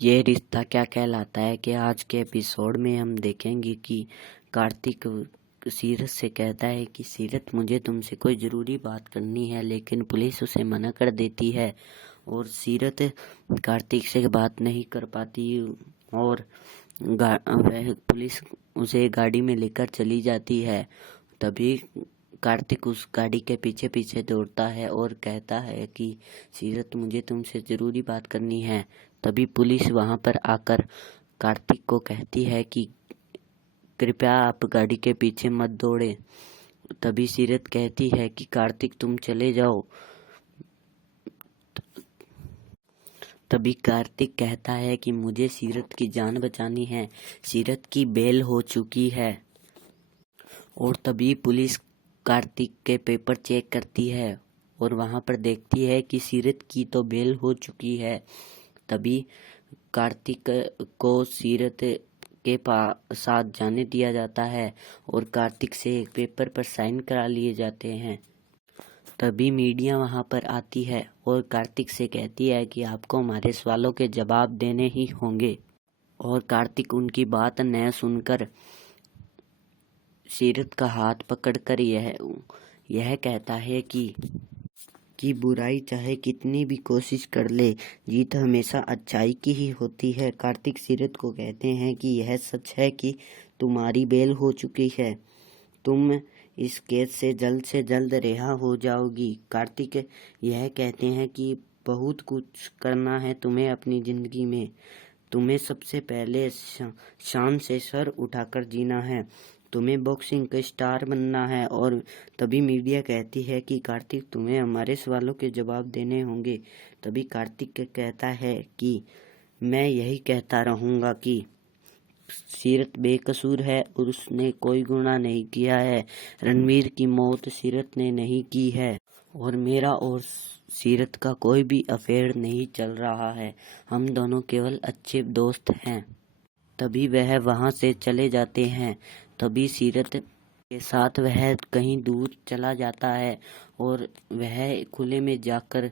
ये रिश्ता क्या कहलाता है कि आज के एपिसोड में हम देखेंगे कि कार्तिक सीरत से कहता है कि सीरत मुझे तुमसे कोई ज़रूरी बात करनी है, लेकिन पुलिस उसे मना कर देती है और सीरत कार्तिक से बात नहीं कर पाती और वह पुलिस उसे गाड़ी में लेकर चली जाती है। तभी कार्तिक उस गाड़ी के पीछे पीछे दौड़ता है और कहता है कि सीरत मुझे तुमसे ज़रूरी बात करनी है। तभी पुलिस वहां पर आकर कार्तिक को कहती है कि कृपया आप गाड़ी के पीछे मत दौड़े। तभी सीरत कहती है कि कार्तिक तुम चले जाओ। तभी कार्तिक कहता है कि मुझे सीरत की जान बचानी है, सीरत की बेल हो चुकी है। और तभी पुलिस कार्तिक के पेपर चेक करती है और वहां पर देखती है कि सीरत की तो बेल हो चुकी है। तभी कार्तिक को सीरत के साथ जाने दिया जाता है और कार्तिक से एक पेपर पर साइन करा लिए जाते हैं। तभी मीडिया वहां पर आती है और कार्तिक से कहती है कि आपको हमारे सवालों के जवाब देने ही होंगे। और कार्तिक उनकी बात न सुनकर सीरत का हाथ पकड़कर यह कहता है कि बुराई चाहे कितनी भी कोशिश कर ले, जीत हमेशा अच्छाई की ही होती है। कार्तिक सीरत को कहते हैं कि यह सच है कि तुम्हारी बेल हो चुकी है, तुम इस केस से जल्द रिहा हो जाओगी। कार्तिक यह कहते हैं कि बहुत कुछ करना है तुम्हें अपनी जिंदगी में, तुम्हें सबसे पहले शान से सर उठाकर जीना है, तुम्हें बॉक्सिंग का स्टार बनना है। और तभी मीडिया कहती है कि कार्तिक तुम्हें हमारे सवालों के जवाब देने होंगे। तभी कार्तिक कहता है कि मैं यही कहता रहूँगा कि सीरत बेकसूर है और उसने कोई गुनाह नहीं किया है। रणवीर की मौत सीरत ने नहीं की है और मेरा और सीरत का कोई भी अफेयर नहीं चल रहा है, हम दोनों केवल अच्छे दोस्त हैं। तभी वह वहां से चले जाते हैं। तभी सीरत के साथ वह कहीं दूर चला जाता है और वह खुले में जाकर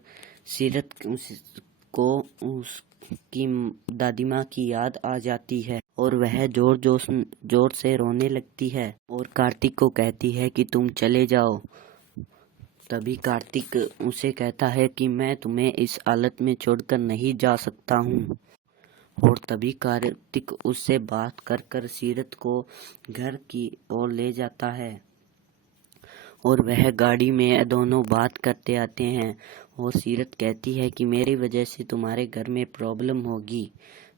सीरत को उसकी दादी माँ की याद आ जाती है और वह जोर से रोने लगती है और कार्तिक को कहती है कि तुम चले जाओ। तभी कार्तिक उसे कहता है कि मैं तुम्हें इस हालत में छोड़कर नहीं जा सकता हूँ। और तभी कार्तिक उससे बात कर कर सीरत को घर की ओर ले जाता है और वह गाड़ी में दोनों बात करते आते हैं और सीरत कहती है कि मेरी वजह से तुम्हारे घर में प्रॉब्लम होगी,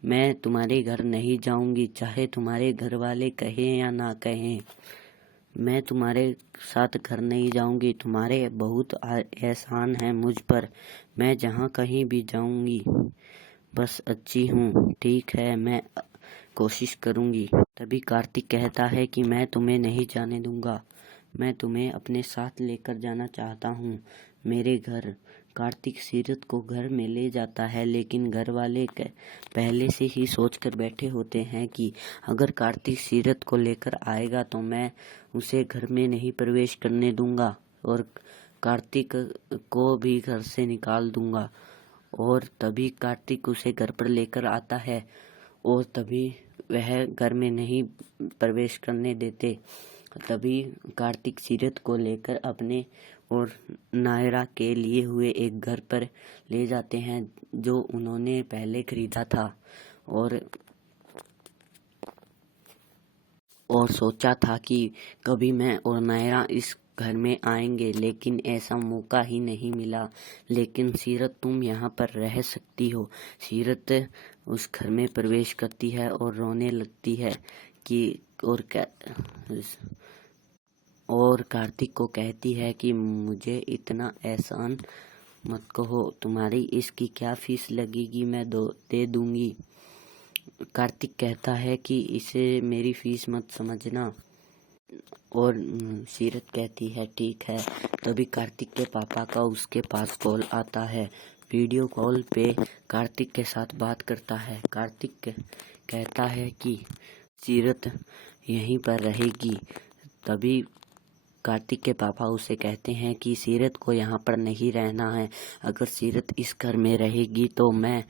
मैं तुम्हारे घर नहीं जाऊंगी, चाहे तुम्हारे घर वाले कहें या ना कहें, मैं तुम्हारे साथ घर नहीं जाऊंगी, तुम्हारे बहुत एहसान है मुझ पर, मैं जहाँ कहीं भी जाऊंगी बस अच्छी हूँ, ठीक है, मैं कोशिश करूंगी। तभी कार्तिक कहता है कि मैं तुम्हें नहीं जाने दूंगा, मैं तुम्हें अपने साथ लेकर जाना चाहता हूँ मेरे घर। कार्तिक सीरत को घर में ले जाता है, लेकिन घर वाले पहले से ही सोच कर बैठे होते हैं कि अगर कार्तिक सीरत को लेकर आएगा तो मैं उसे घर में नहीं प्रवेश करने दूंगा और कार्तिक को भी घर से निकाल दूंगा। और तभी कार्तिक उसे घर पर लेकर आता है और तभी वह घर में नहीं प्रवेश करने देते। तभी कार्तिक सीरत को लेकर अपने और नायरा के लिए हुए एक घर पर ले जाते हैं जो उन्होंने पहले खरीदा था और सोचा था कि कभी मैं और नायरा इस घर में आएंगे, लेकिन ऐसा मौका ही नहीं मिला। लेकिन सीरत तुम यहाँ पर रह सकती हो। सीरत उस घर में प्रवेश करती है और रोने लगती है कि और कार्तिक को कहती है कि मुझे इतना एहसान मत कहो, तुम्हारी इसकी क्या फीस लगेगी मैं दे दूंगी। कार्तिक कहता है कि इसे मेरी फीस मत समझना और सीरत कहती है ठीक है। तभी कार्तिक के पापा का उसके पास कॉल आता है, वीडियो कॉल पे कार्तिक के साथ बात करता है। कार्तिक कहता है कि सीरत यहीं पर रहेगी। तभी कार्तिक के पापा उसे कहते हैं कि सीरत को यहाँ पर नहीं रहना है, अगर सीरत इस घर में रहेगी तो मैं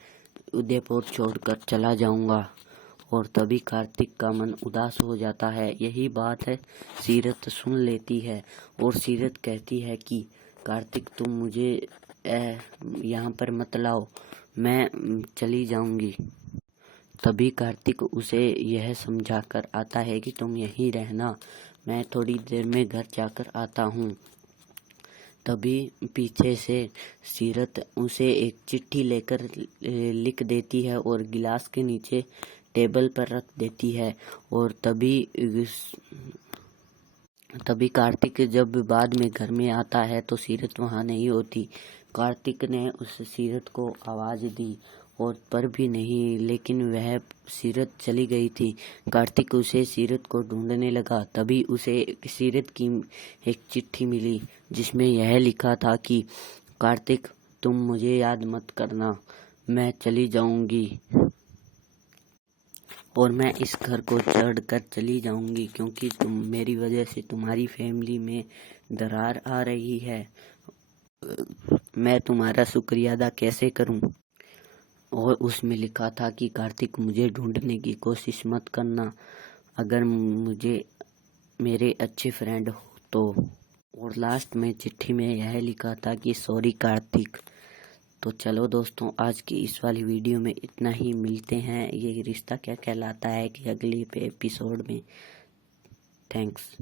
उदयपुर छोड़कर चला जाऊंगा। और तभी कार्तिक का मन उदास हो जाता है। यही बात है सीरत सुन लेती है और सीरत कहती है कि कार्तिक तुम मुझे यहाँ पर मत लाओ, मैं चली जाऊंगी। तभी कार्तिक उसे यह समझाकर आता है कि तुम यहीं रहना, मैं थोड़ी देर में घर जाकर आता हूँ। तभी पीछे से सीरत उसे एक चिट्ठी लेकर लिख देती है और गिलास के नीचे टेबल पर रख देती है। और तभी कार्तिक जब बाद में घर में आता है तो सीरत वहाँ नहीं होती। कार्तिक ने उस सीरत को आवाज़ दी और पर भी नहीं, लेकिन वह सीरत चली गई थी। कार्तिक उसे सीरत को ढूंढने लगा। तभी उसे सीरत की एक चिट्ठी मिली जिसमें यह लिखा था कि कार्तिक तुम मुझे याद मत करना, मैं चली जाऊंगी और मैं इस घर को छोड़कर चली जाऊंगी क्योंकि तुम मेरी वजह से तुम्हारी फैमिली में दरार आ रही है। मैं तुम्हारा शुक्रिया अदा कैसे करूं। और उसमें लिखा था कि कार्तिक मुझे ढूंढने की कोशिश मत करना, अगर मुझे मेरे अच्छे फ्रेंड हो तो। और लास्ट में चिट्ठी में यह लिखा था कि सॉरी कार्तिक। तो चलो दोस्तों, आज की इस वाली वीडियो में इतना ही। मिलते हैं ये रिश्ता क्या कहलाता है कि अगले एपिसोड में। थैंक्स।